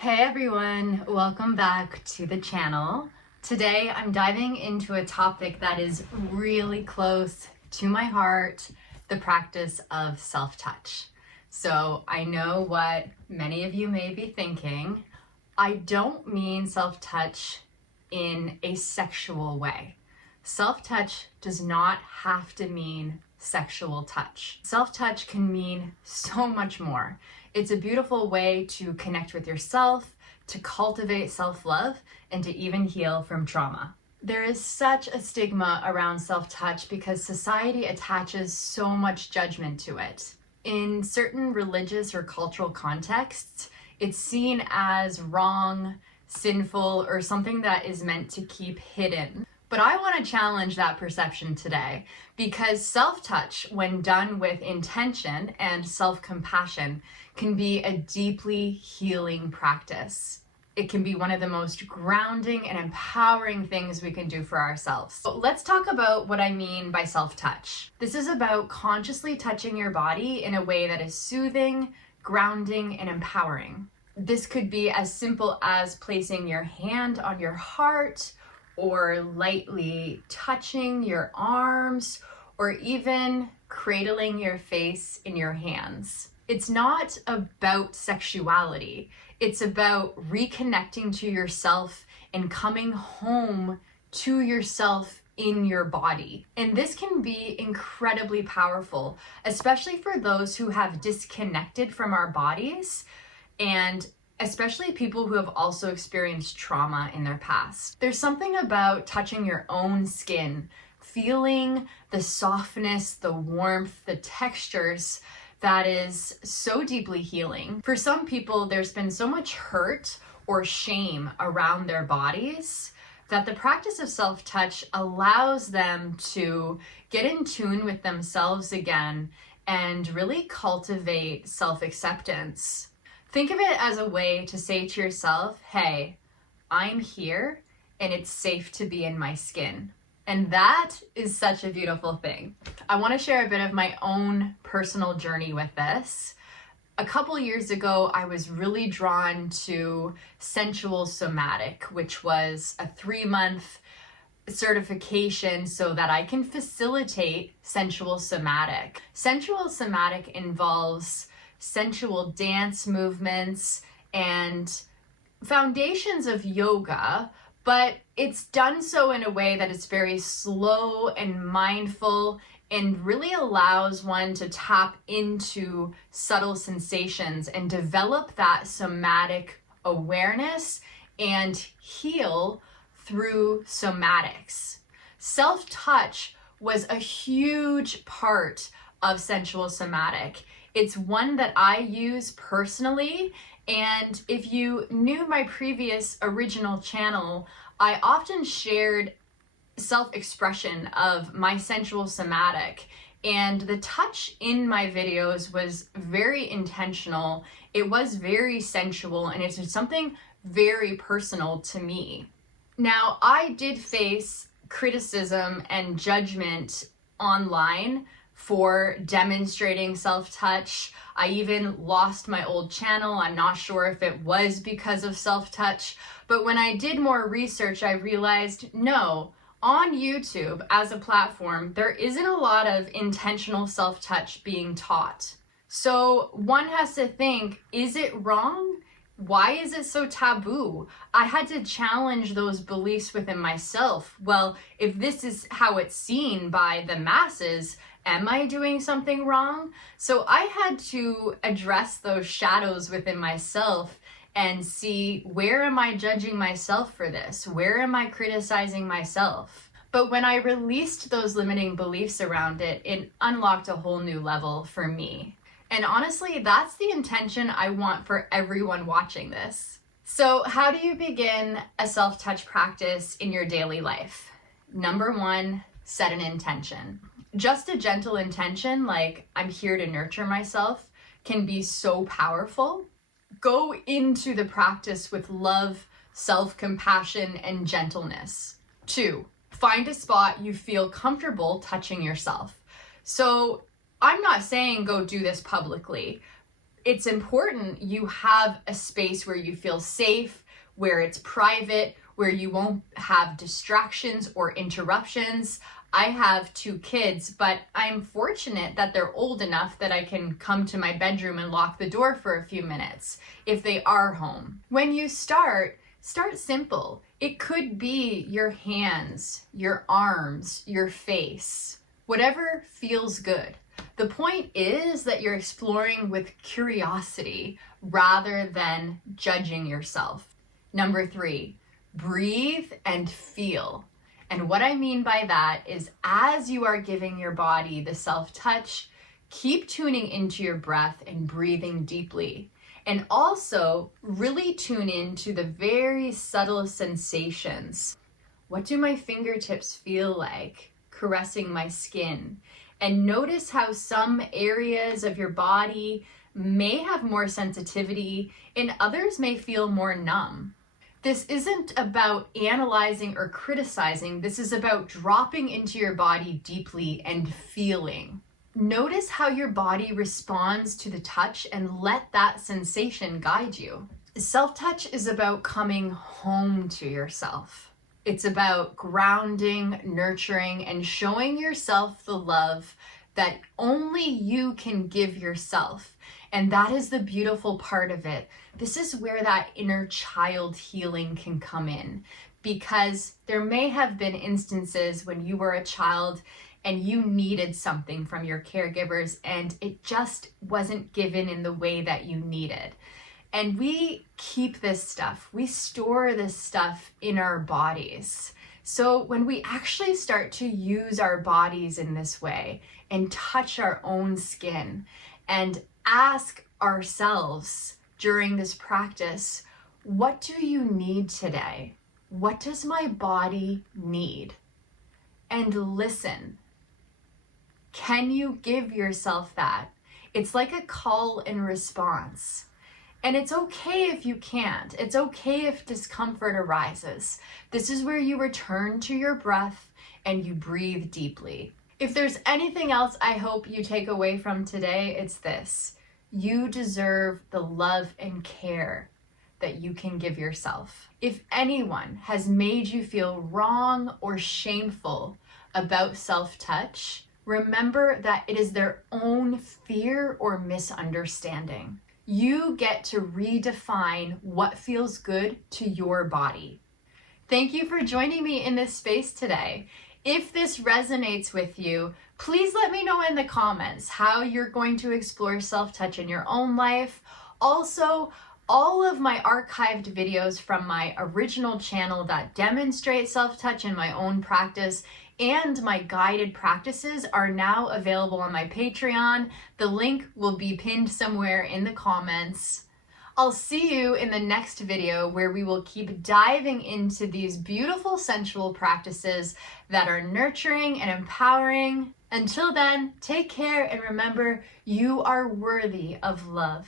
Hey everyone, welcome back to the channel. Today I'm diving into a topic that is really close to my heart, the practice of self-touch. So I know what many of you may be thinking. I don't mean self-touch in a sexual way. Self-touch does not have to mean sexual touch. Self-touch can mean so much more. It's a beautiful way to connect with yourself, to cultivate self-love, and to even heal from trauma. There is such a stigma around self-touch because society attaches so much judgment to it. In certain religious or cultural contexts, it's seen as wrong, sinful, or something that is meant to keep hidden. But I want to challenge that perception today because self-touch, when done with intention and self-compassion, can be a deeply healing practice. It can be one of the most grounding and empowering things we can do for ourselves. So let's talk about what I mean by self-touch. This is about consciously touching your body in a way that is soothing, grounding, and empowering. This could be as simple as placing your hand on your heart, or lightly touching your arms, or even cradling your face in your hands. It's not about sexuality. It's about reconnecting to yourself and coming home to yourself in your body. And this can be incredibly powerful, especially for those who have disconnected from our bodies, and especially people who have also experienced trauma in their past. There's something about touching your own skin, feeling the softness, the warmth, the textures that is so deeply healing. For some people, there's been so much hurt or shame around their bodies that the practice of self-touch allows them to get in tune with themselves again and really cultivate self-acceptance. Think of it as a way to say to yourself, hey, I'm here and it's safe to be in my skin. And that is such a beautiful thing. I want to share a bit of my own personal journey with this. A couple years ago, I was really drawn to Sensual Somatic, which was a 3-month certification so that I can facilitate Sensual Somatic. Sensual Somatic involves sensual dance movements and foundations of yoga, but it's done so in a way that is very slow and mindful and really allows one to tap into subtle sensations and develop that somatic awareness and heal through somatics. Self-touch was a huge part of Sensual Somatic. It's one that I use personally, and if you knew my previous original channel, I often shared self-expression of my Sensual Somatic, and the touch in my videos was very intentional. It was very sensual, and it's something very personal to me. Now, I did face criticism and judgment online for demonstrating self-touch. I even lost my old channel. I'm not sure if it was because of self-touch, but when I did more research, I realized no, on YouTube as a platform, there isn't a lot of intentional self-touch being taught. So one has to think, is it wrong? Why is it so taboo? I had to challenge those beliefs within myself. Well, if this is how it's seen by the masses, am I doing something wrong? So I had to address those shadows within myself and see, where am I judging myself for this? Where am I criticizing myself? But when I released those limiting beliefs around it, it unlocked a whole new level for me. And honestly, that's the intention I want for everyone watching this. So how do you begin a self-touch practice in your daily life? Number 1, set an intention. Just a gentle intention, like I'm here to nurture myself, can be so powerful. Go into the practice with love, self-compassion, and gentleness. 2, find a spot you feel comfortable touching yourself. So I'm not saying go do this publicly. It's important you have a space where you feel safe, where it's private, where you won't have distractions or interruptions. I have 2 kids, but I'm fortunate that they're old enough that I can come to my bedroom and lock the door for a few minutes if they are home. When you start simple. It could be your hands, your arms, your face, whatever feels good. The point is that you're exploring with curiosity rather than judging yourself. Number 3, breathe and feel. And what I mean by that is, as you are giving your body the self-touch, keep tuning into your breath and breathing deeply. And also really tune into the very subtle sensations. What do my fingertips feel like caressing my skin? And notice how some areas of your body may have more sensitivity and others may feel more numb. This isn't about analyzing or criticizing. This is about dropping into your body deeply and feeling. Notice how your body responds to the touch and let that sensation guide you. Self-touch is about coming home to yourself. It's about grounding, nurturing, and showing yourself the love that only you can give yourself. And that is the beautiful part of it. This is where that inner child healing can come in, because there may have been instances when you were a child and you needed something from your caregivers and it just wasn't given in the way that you needed. And we keep this stuff, we store this stuff in our bodies. So when we actually start to use our bodies in this way and touch our own skin and ask ourselves during this practice, what do you need today? What does my body need? And listen. Can you give yourself that? It's like a call and response. And it's okay if you can't. It's okay if discomfort arises. This is where you return to your breath and you breathe deeply. If there's anything else I hope you take away from today, it's this. You deserve the love and care that you can give yourself. If anyone has made you feel wrong or shameful about self-touch, remember that it is their own fear or misunderstanding. You get to redefine what feels good to your body. Thank you for joining me in this space today. If this resonates with you, please let me know in the comments how you're going to explore self-touch in your own life. Also, all of my archived videos from my original channel that demonstrate self-touch in my own practice and my guided practices are now available on my Patreon. The link will be pinned somewhere in the comments. I'll see you in the next video where we will keep diving into these beautiful sensual practices that are nurturing and empowering. Until then, take care and remember, you are worthy of love.